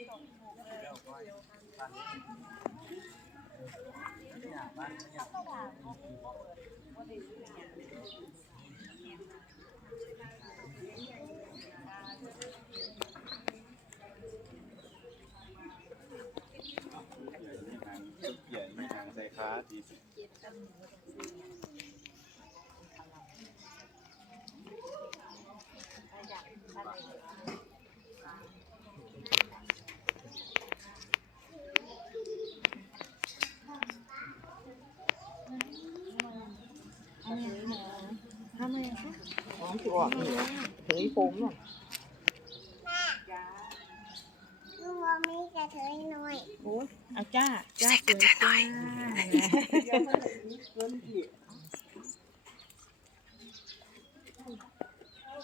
ใหญ่ไม่ห่างใส่ขาดีสิ ทำไมคะหอมสิออกนี่เฮ้ยผมน่ะลูกว่ามีกระเทยหน่อยโอ้ยเอาจ้าจ้าสวยจ้าเดี๋ยวมันเงินที่